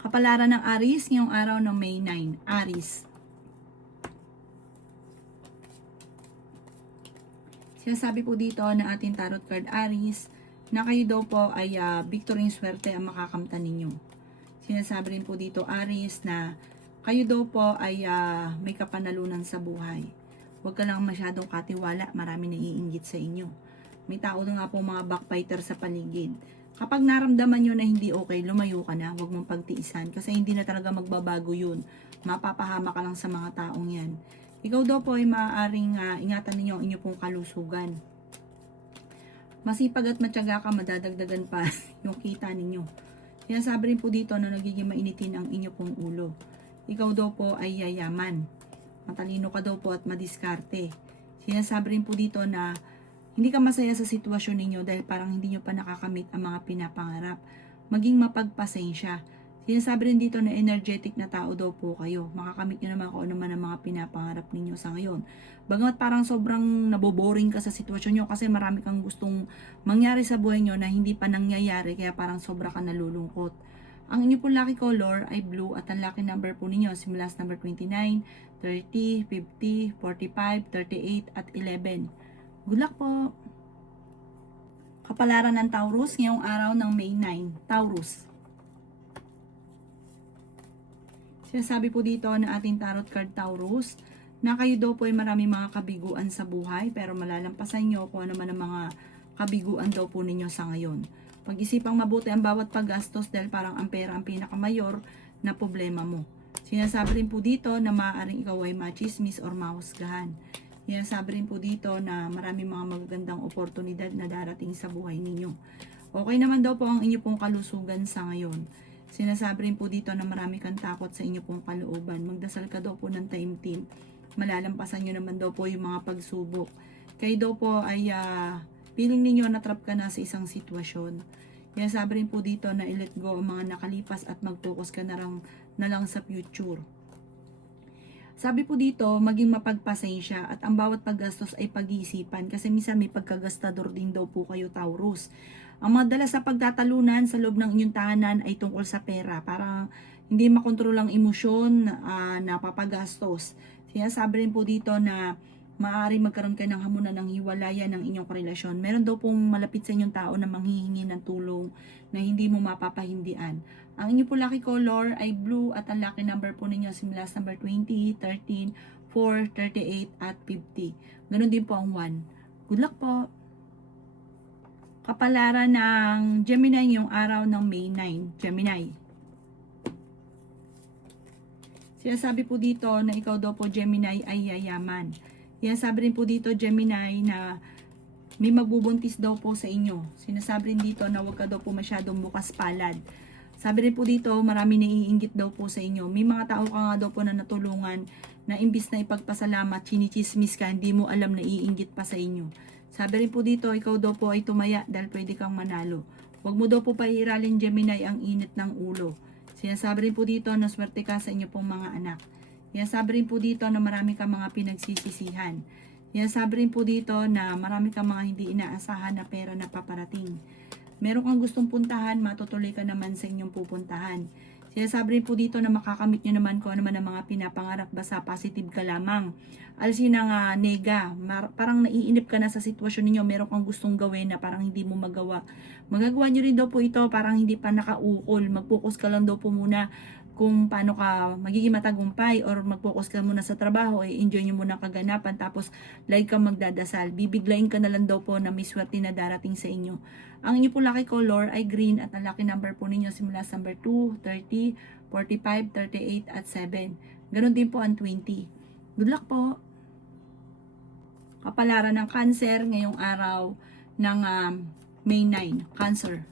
Kapalaran ng Aries ngayong araw ng May 9. Aries. Sinasabi po dito ng ating tarot card Aries na kayo daw po ay victory and swerte ang makakamtan ninyo. Sinasabi rin po dito Aries na kayo daw po ay may kapanalunan sa buhay. Huwag ka lang masyadong katiwala, marami naiinggit sa inyo. May tao nga po mga backbiter sa paligid. Kapag naramdaman nyo na hindi okay, lumayo ka na, huwag mong pagtiisan kasi hindi na talaga magbabago yun. Mapapahama ka lang sa mga taong yan. Ikaw daw po ay maaaring ingatan ninyo ang inyong pong kalusugan. Masipag at matyaga ka, madadagdagan pa yung kita ninyo. Sinasabi rin po dito na nagiging mainitin ang inyong pong ulo. Ikaw daw po ay yayaman. Matalino ka daw po at madiskarte. Sinasabi rin po dito na hindi ka masaya sa sitwasyon ninyo dahil parang hindi nyo pa nakakamit ang mga pinapangarap. Maging mapagpasensya. Sinasabi rin dito na energetic na tao daw po kayo. Makakamit nyo naman kung ano man ang mga pinapangarap ninyo sa ngayon. Bagamat parang sobrang naboboring ka sa sitwasyon nyo kasi marami kang gustong mangyari sa buhay nyo na hindi pa nangyayari kaya parang sobra ka nalulungkot. Ang inyo po lucky color ay blue at ang lucky number po ninyo simula sa number 29, 30, 50, 45, 38 at 11. Good luck po! Kapalaran ng Taurus ngayong araw ng May 9. Taurus. Sinasabi po dito ng ating tarot card Taurus na kayo daw po ay marami mga kabiguan sa buhay pero malalampasan nyo kung ano man ang mga kabiguan daw po ninyo sa ngayon. Pag-isipang mabuti ang bawat paggastos dahil parang ang pera ang pinakamayor na problema mo. Sinasabi rin po dito na maaaring ikaw ay machismis or mahusgahan. Sinasabi rin po dito na marami mga magagandang oportunidad na darating sa buhay ninyo. Okay naman daw po ang inyo pong kalusugan sa ngayon. Sinasabi rin po dito na marami kang takot sa inyo pong kalooban. Magdasal ka daw po ng taimtim. Malalampasan nyo naman daw po yung mga pagsubok. Kayo daw po ay feeling ninyo na-trap ka na sa isang sitwasyon. Sinasabi rin po dito na i-let go ang mga nakalipas at mag-focus ka na lang sa future. Sabi po dito, maging mapagpasensya at ang bawat paggastos ay pag-iisipan kasi minsan may pagkagastador din daw po kayo Taurus. Ang madalas sa pagtatalunan sa loob ng inyong tahanan ay tungkol sa pera para hindi makontrol ang emosyon na papagastos. Sinasabi rin po dito na maaari magkaroon kayo ng hamunan ng hiwalayan ng inyong relasyon. Meron daw pong malapit sa inyong tao na manghihingi ng tulong na hindi mo mapapahindian. Ang inyong po lucky color ay blue at ang lucky number po ninyo simula sa number 20, 13, 4, 38 at 50. Ganon din po ang 1. Good luck po! Kapalaran ng Gemini ngayong araw ng May 9. Gemini. Sinasabi po dito na ikaw daw po Gemini ay yayaman. Sinasabi rin po dito Gemini na may magbubuntis daw po sa inyo. Sinasabi rin dito na huwag ka daw po masyadong bukas palad. Sabi rin po dito marami naiinggit daw po sa inyo. May mga tao ka nga daw po na natulungan na imbis na ipagpasalamat, chinichismis ka, hindi mo alam na iinggit pa sa inyo. Sabi rin po dito ikaw daw po ay tumaya dahil pwede kang manalo. Huwag mo daw po pairalin Gemini ang init ng ulo. Sinasabi rin po dito na swerte ka sa inyo pong mga anak. Sinasabi rin po dito na marami kang mga pinagsisisihan. Sinasabi rin po dito na marami kang mga hindi inaasahan na pera na paparating. Meron kang gustong puntahan, matutuloy ka naman sa inyong pupuntahan. Sinasabi rin po dito na makakamit nyo naman kung ano man ang mga pinapangarap, basta positive ka lamang. Alisin ang nega, parang naiinip ka na sa sitwasyon ninyo, meron kang gustong gawin na parang hindi mo magawa. Magagawa nyo rin daw po ito, parang hindi pa nakaukol. Mag-focus ka lang daw po muna kung paano ka magiging matagumpay or mag-focus ka muna sa trabaho, enjoy nyo muna kaganapan, tapos like kang magdadasal. Bibiglayin ka na lang daw po na may swerte na darating sa inyo. Ang inyo po lucky color ay green at ang lucky number po ninyo simula sa number 2, 30, 45, 38 at 7. Ganon din po ang 20. Good luck po! Kapalaran ng Cancer ngayong araw ng May 9. Cancer.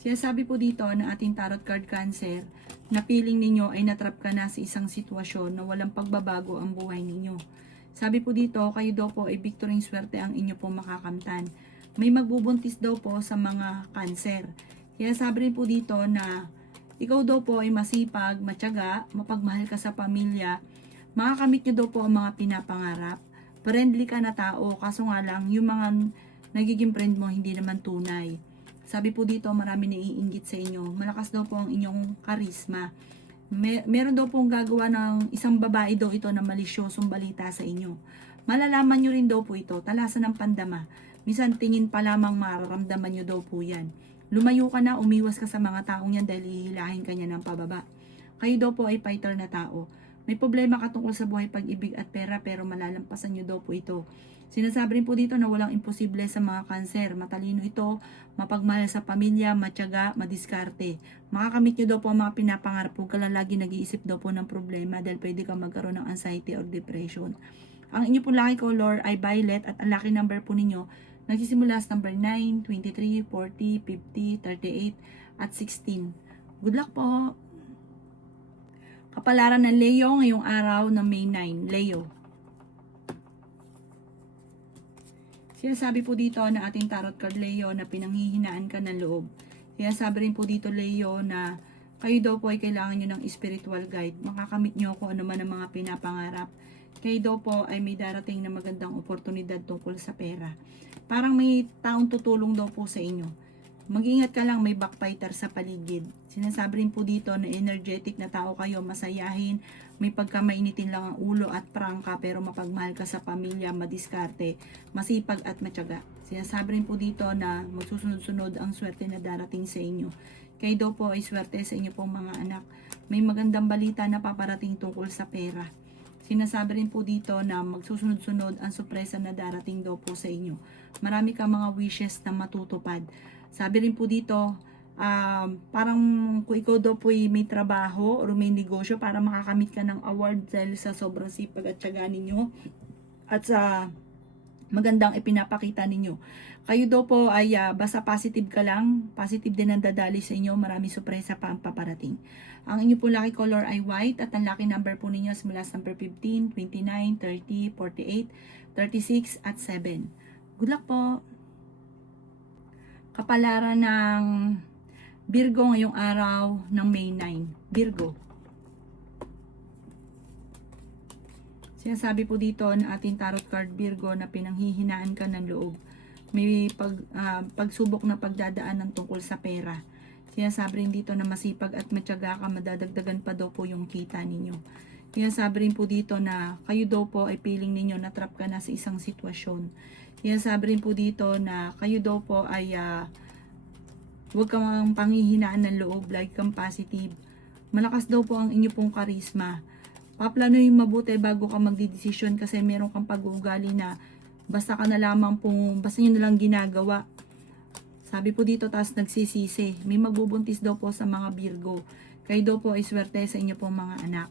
Sinasabi po dito na ating tarot card Cancer na feeling ninyo ay natrap ka na sa isang sitwasyon na walang pagbabago ang buhay ninyo. Sabi po dito, kayo daw po ay victory swerte ang inyo pong makakamtan. May magbubuntis daw po sa mga Cancer. Sinasabi rin po dito na ikaw daw po ay masipag, matyaga, mapagmahal ka sa pamilya, makakamit nyo daw po ang mga pinapangarap, friendly ka na tao, kaso nga lang yung mga nagiging friend mo hindi naman tunay. Sabi po dito, marami naiinggit sa inyo. Malakas daw po ang inyong karisma. Meron daw pong gagawa ng isang babae daw ito na malisyosong balita sa inyo. Malalaman nyo rin daw po ito, talasan ng pandama. Minsan tingin pa lamang mararamdaman nyo daw po yan. Lumayo ka na, umiwas ka sa mga taong yan dahil hihilahin ka niya ng pababa. Kayo daw po ay fighter na tao. May problema ka tungkol sa buhay, pag-ibig at pera pero malalampasan nyo daw po ito. Sinasabi rin po dito na walang imposible sa mga kanser. Matalino ito, mapagmahal sa pamilya, matyaga, madiskarte. Makakamit nyo daw po ang mga pinapangarap. Huwag ka lang lagi nag-iisip daw po ng problema dahil pwede kang magkaroon ng anxiety or depression. Ang inyo po lucky color ay violet at ang lucky number po ninyo nagsisimula sa number 9, 23, 40, 50, 38 at 16. Good luck po! Kapalaran ng Leo ngayong araw ng May 9. Leo. Sinasabi po dito na ating tarot card Leo na pinanghihinaan ka ng loob. Sinasabi rin po dito Leo na kayo daw po ay kailangan nyo ng spiritual guide. Makakamit nyo kung ano man ang mga pinapangarap. Kayo daw po ay may darating na magandang oportunidad tungkol sa pera. Parang may taong tutulong daw po sa inyo. Mag-ingat ka lang, may backbiter sa paligid. Sinasabi rin po dito na energetic na tao kayo, masayahin, may pagkamainitin lang ang ulo at prangka pero mapagmahal ka sa pamilya, madiskarte, masipag at matyaga. Sinasabi rin po dito na magsusunod-sunod ang swerte na darating sa inyo. Kayo daw po ay swerte sa inyo pong mga anak. May magandang balita na paparating tungkol sa pera. Sinasabi rin po dito na magsusunod-sunod ang sorpresa na darating daw po sa inyo. Marami kang mga wishes na matutupad. Sabi rin po dito, parang kung ikaw daw po may trabaho or may negosyo para makakamit ka ng award dahil sa sobrang sipag at tiyaga ninyo at sa magandang ipinapakita ninyo. Kayo daw po ay basta positive ka lang, positive din ang dadali sa inyo, marami sorpresa pa ang paparating. Ang inyo po lucky color ay white at ang lucky number po ninyo mula sa number 15, 29, 30, 48, 36 at 7. Good luck po! Kapalaran ng Virgo ngayong araw ng May 9. Virgo. Sinasabi po dito na ating tarot card Virgo na pinanghihinaan ka ng loob. May pagsubok na pagdadaanan tungkol sa pera. Sinasabi rin dito na masipag at matyaga ka, madadagdagan pa daw po yung kita ninyo. Sinasabi rin po dito na kayo daw po ay feeling ninyo na trap ka na sa isang sitwasyon. Sinasabi rin po dito na kayo daw po ay huwag kang panghihinaan ng loob, like kang positive. Malakas daw po ang inyo pong karisma. Paplanuhin mabuti bago ka magdidesisyon kasi meron kang pag-uugali na basta ka na lamang pong, basta nyo na lang ginagawa. Sabi po dito, taas nagsisisi. May magbubuntis daw po sa mga Virgo. Kayo daw po ay swerte sa inyo pong mga anak.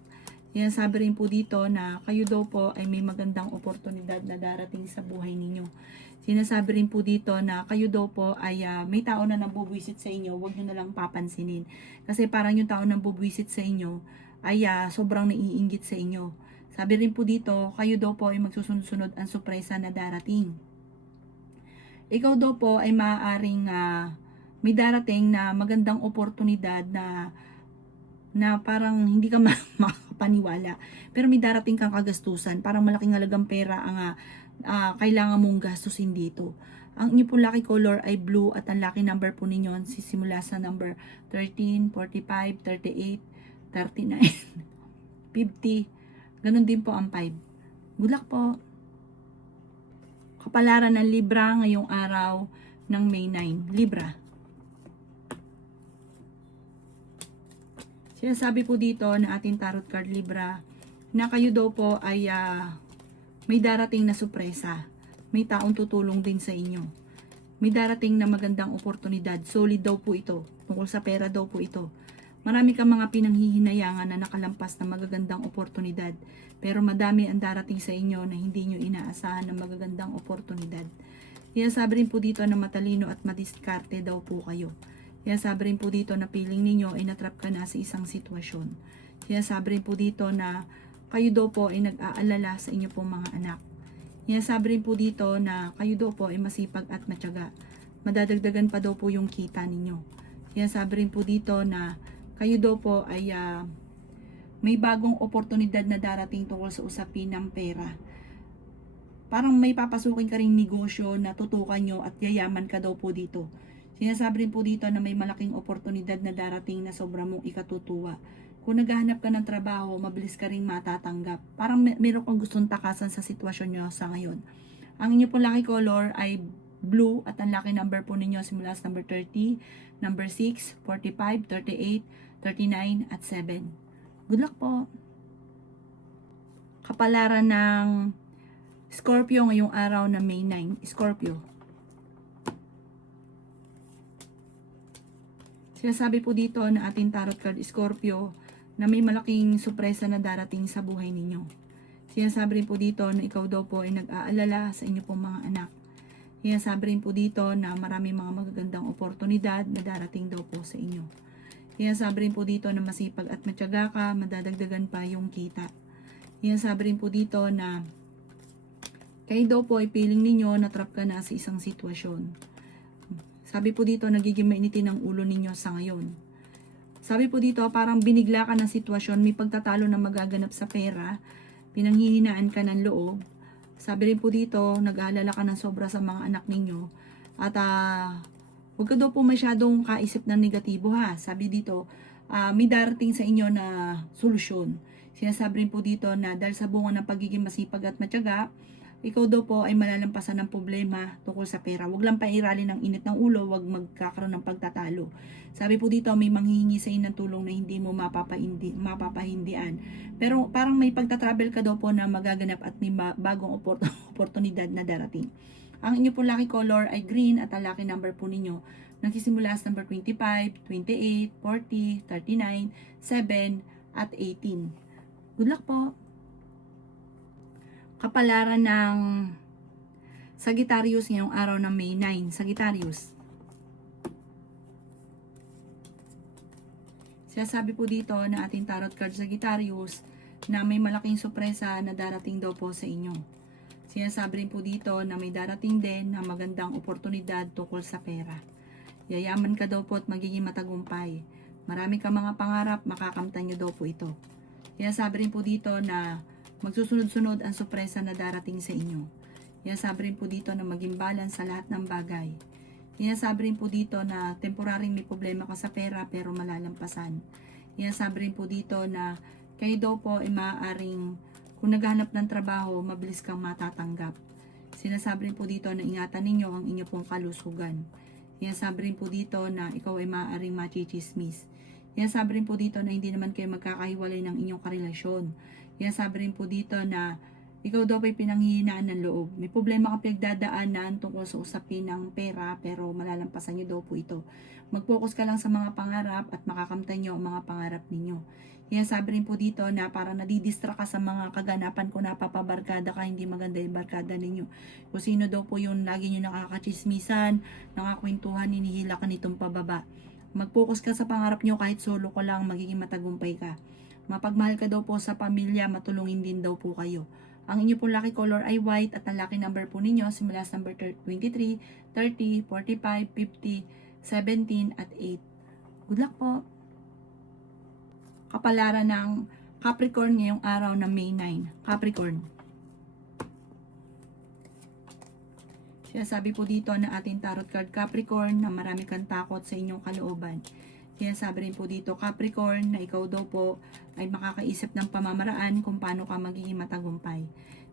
Yan, sabi rin po dito na kayo daw po ay may magandang oportunidad na darating sa buhay ninyo. Sinasabi rin po dito na kayo daw po ay may tao na nambubwisit sa inyo, huwag nyo na lang papansinin. Kasi parang yung tao na nambubwisit sa inyo ay sobrang naiinggit sa inyo. Sabi rin po dito, kayo daw po ay magsusunod-sunod ang sorpresa na darating. Ikaw daw po ay maaaring may darating na magandang oportunidad na parang hindi ka makapaniwala. Pero may darating kang kagastusan, parang malaking halagang pera ang kailangan mong gastusin dito. Ang inyo po lucky color ay blue at ang lucky number po ninyo sisimula sa number 13, 45, 38, 39, 50. Ganun din po ang 5. Good luck po! Kapalaran ng Libra ngayong araw ng May 9. Libra. Sinasabi po dito na ating tarot card Libra na kayo daw po ay may darating na sorpresa. May taong tutulong din sa inyo. May darating na magandang oportunidad. Solid daw po ito. Tungkol sa pera daw po ito. Marami kang mga pinanghihinayangan na nakalampas na magagandang oportunidad. Pero madami ang darating sa inyo na hindi nyo inaasahan na magagandang oportunidad. Sinasabi rin po dito na matalino at madiskarte daw po kayo. Sinasabi rin po dito na feeling ninyo ay natrap ka na sa isang sitwasyon. Sinasabi rin po dito na kayo daw po ay nag-aalala sa inyo pong mga anak. Sinasabi rin po dito na kayo daw po ay masipag at matyaga. Madadagdagan pa daw po yung kita ninyo. Sinasabi rin po dito na kayo daw po ay may bagong oportunidad na darating tungkol sa usapin ng pera. Parang may papasukin ka ring negosyo na tutukan nyo at yayaman ka daw po dito. Sinasabi rin po dito na may malaking oportunidad na darating na sobra mong ikatutuwa. Kung naghahanap ka ng trabaho, mabilis ka ring matatanggap. Parang meron kang gustong takasan sa sitwasyon nyo sa ngayon. Ang inyo pong lucky color ay blue at ang lucky number po ninyo simula sa number 30, number 6, 45, 38, 39 at 7. Good luck po! Kapalaran ng Scorpio ngayong araw na May 9. Scorpio. Sinasabi po dito na ating tarot card Scorpio na may malaking sorpresa na darating sa buhay ninyo. Sinasabi rin po dito na ikaw daw po ay nag-aalala sa inyo pong mga anak. Sinasabi rin po dito na marami mga magagandang oportunidad na darating daw po sa inyo. Sinasabi rin po dito na masipag at matyaga ka, madadagdagan pa yung kita. Sinasabi rin po dito na kayo daw po ay feeling ninyo na trap ka na sa isang sitwasyon. Sabi po dito, nagiging mainitin ang ulo ninyo sa ngayon. Sabi po dito, parang binigla ka ng sitwasyon, may pagtatalo na magaganap sa pera, pinanghihinaan ka ng loob. Sabi rin po dito, nag-aalala ka ng sobra sa mga anak ninyo. At huwag ka daw po masyadong kaisip ng negatibo ha. Sabi dito, may darating sa inyo na solusyon. Sinasabi rin po dito na dahil sa bunga ng pagiging masipag at matyaga, ikaw daw po ay malalampasan ng problema tungkol sa pera. Huwag lang pairalin ng init ng ulo, huwag magkakaroon ng pagtatalo. Sabi po dito, may manghihingi sa inyo ng tulong na hindi mo mapapahindian. Pero parang may pagtatravel ka daw po na magaganap at may bagong oportunidad na darating. Ang inyo po lucky color ay green at ang lucky number po ninyo nagsisimula sa number 25, 28, 40, 39, 7 at 18. Good luck po! Kapalaran ng Sagittarius ngayong araw ng May 9. Sagittarius. Sinasabi po dito na ating tarot card Sagittarius na may malaking sorpresa na darating daw po sa inyo. Sinasabi rin po dito na may darating din na magandang oportunidad tungkol sa pera. Yayaman ka daw po at magiging matagumpay. Marami ka mga pangarap, makakamtan nyo daw po ito. Sinasabi rin po dito na magsusunod-sunod ang sorpresa na darating sa inyo. Sinasabi rin po dito na maging balance sa lahat ng bagay. Sinasabi rin po dito na temporaring may problema ka sa pera pero malalampasan. Sinasabi rin po dito na kayo daw po ay maaaring kung naghanap ng trabaho, mabilis kang matatanggap. Sinasabi rin po dito na ingatan ninyo ang inyo pong kalusugan. Sinasabi rin po dito na ikaw ay maaaring machichismis. Sinasabi rin po dito na hindi naman kayo magkakahiwalay ng inyong karelasyon. Sinasabi rin po dito na ikaw daw ay pinanghihinaan ng loob. May problema ka pinagdadaanan tungkol sa usapin ng pera pero malalampasan nyo daw po ito. Mag-focus ka lang sa mga pangarap at makakamtan nyo ang mga pangarap ninyo. Sinasabi rin po dito na parang nadidistra ka sa mga kaganapan kung napapabarkada ka, hindi maganda yung barkada ninyo. Kung sino daw po yung lagi nyo nakakachismisan, nakakwentuhan, hinihila ka nitong pababa. Mag-focus ka sa pangarap nyo kahit solo ko lang, magiging matagumpay ka. Mapagmahal ka daw po sa pamilya, matulungin din daw po kayo. Ang inyo pong lucky color ay white at ang lucky number po ninyo simula sa number 23, 30, 45, 50, 17 at 8. Good luck po! Kapalaran ng Capricorn ngayong araw na May 9. Capricorn. Sinasabi po dito na ating tarot card Capricorn na marami kang takot sa inyong kalooban. Sinasabi rin po dito Capricorn na ikaw daw po ay makakaisip ng pamamaraan kung paano ka magiging matagumpay.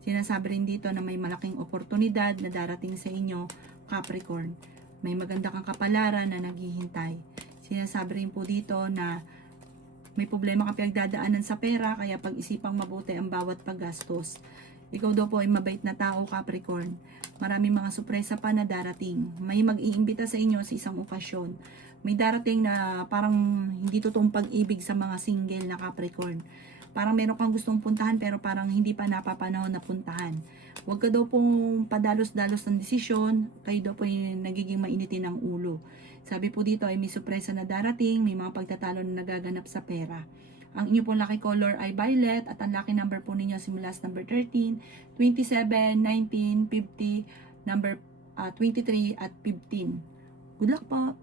Sinasabi rin dito na may malaking oportunidad na darating sa inyo Capricorn. May maganda kang kapalaran na naghihintay. Sinasabi rin po dito na may problema ka pinagdadaanan sa pera kaya pag-isipang mabuti ang bawat paggastos. Ikaw daw po ay mabait na tao Capricorn. Maraming mga sorpresa pa na darating. May mag-iimbita sa inyo sa isang okasyon. May darating na parang hindi totoong pag-ibig sa mga single na Capricorn. Parang meron kang gustong puntahan pero parang hindi pa napapanahon na puntahan. Huwag ka daw pong padalos-dalos ng desisyon. Kayo daw po ay nagiging mainitin ng ulo. Sabi po dito ay may sorpresa na darating, may mga pagtatalo na nagaganap sa pera. Ang inyo pong lucky color ay violet at ang lucky number po ninyo simula sa number 13, 27, 19, 50, number 23 at 15. Good luck po!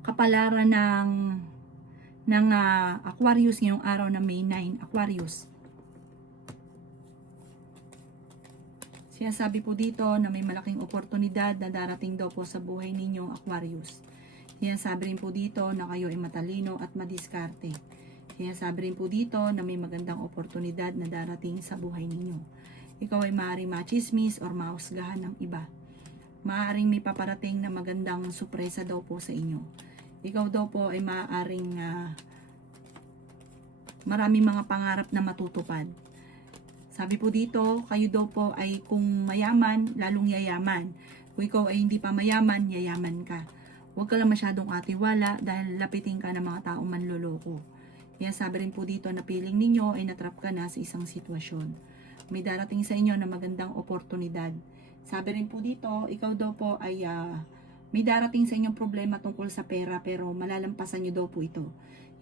Kapalaran ng Aquarius ngayong araw na May 9. Aquarius. Sinasabi po dito na may malaking oportunidad na darating daw po sa buhay ninyong Aquarius. Sinasabi rin po dito na kayo ay matalino at madiskarte. Sinasabi rin po dito na may magandang oportunidad na darating sa buhay ninyo. Ikaw ay maaaring machismis or mahusgahan ng iba. Maaaring may paparating na magandang sorpresa daw po sa inyo. Ikaw daw po ay maaaring maraming mga pangarap na matutupad. Sabi po dito, kayo daw po ay kung mayaman, lalong yayaman. Kung ikaw ay hindi pa mayaman, yayaman ka. Huwag ka lang masyadong atiwala dahil lapitin ka ng mga taong manloloko. Kaya sabi rin po dito na piling ninyo ay natrap ka na sa isang sitwasyon. May darating sa inyo na magandang oportunidad. Sabi rin po dito, ikaw daw po ay may darating sa inyong problema tungkol sa pera pero malalampasan nyo daw po ito.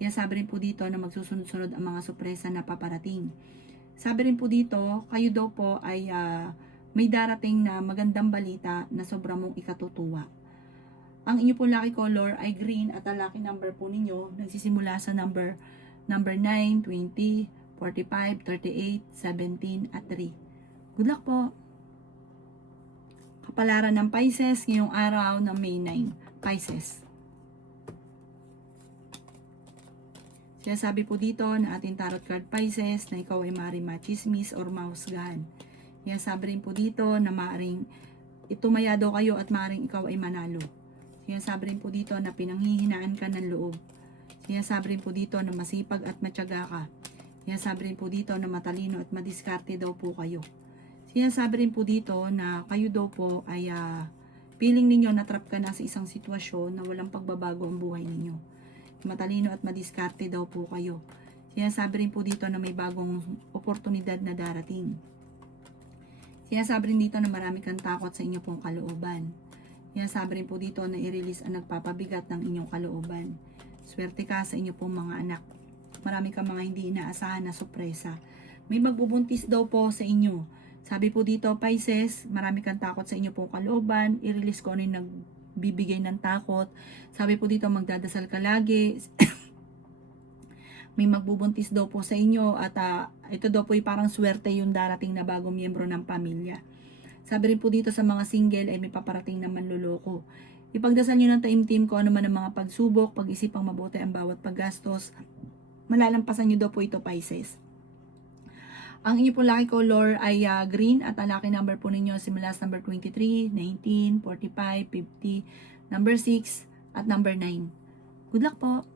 Kaya sabi rin po dito na magsusunod-sunod ang mga sorpresa na paparating. Sabi rin po dito, kayo daw po ay may darating na magandang balita na sobrang mong ikatutuwa. Ang inyo po lucky color ay green at ang lucky number po ninyo nagsisimula sa number 9, 20, 45, 38, 17 at 3. Good luck po! Kapalaran ng Pisces ngayong araw ng May 9. Pisces. Sinasabi po dito na ating tarot card Pisces na ikaw ay maaaring machismis or mahusgahan. Sinasabi rin po dito na maaaring itumaya daw kayo at maaaring ikaw ay manalo. Sinasabi rin po dito na pinanghihinaan ka ng loob. Sinasabi rin po dito na masipag at matyaga ka. Sinasabi rin po dito na matalino at madiskarte daw po kayo. Sinasabi rin po dito na kayo daw po ay feeling ninyo natrap ka na sa isang sitwasyon na walang pagbabago ang buhay ninyo. Matalino at madiskarte daw po kayo. Sinasabi rin po dito na may bagong oportunidad na darating. Sinasabi rin dito na marami kang takot sa inyo pong kalooban. Sinasabi rin po dito na i-release ang nagpapabigat ng inyong kalooban. Swerte ka sa inyo pong mga anak. Marami kang mga hindi inaasahan na sorpresa. May magbubuntis daw po sa inyo. Sabi po dito, Pisces, marami kang takot sa inyo pong kalooban. I-release ko ano yung nagbibigay ng takot. Sabi po dito, magdadasal ka lagi. May magbubuntis daw po sa inyo at ito daw po ay parang swerte yung darating na bagong miyembro ng pamilya. Sabi rin po dito sa mga single ay may paparating na manloloko. Ipagdasal nyo ng taimtim ko ano man ang mga pagsubok, pag-isipang mabuti ang bawat paggastos. Malalampasan nyo daw po ito, Pisces. Ang inyo po lucky color ay green at ang lucky number po ninyo simula sa number 23, 19, 45, 50, number 6 at number 9. Good luck po!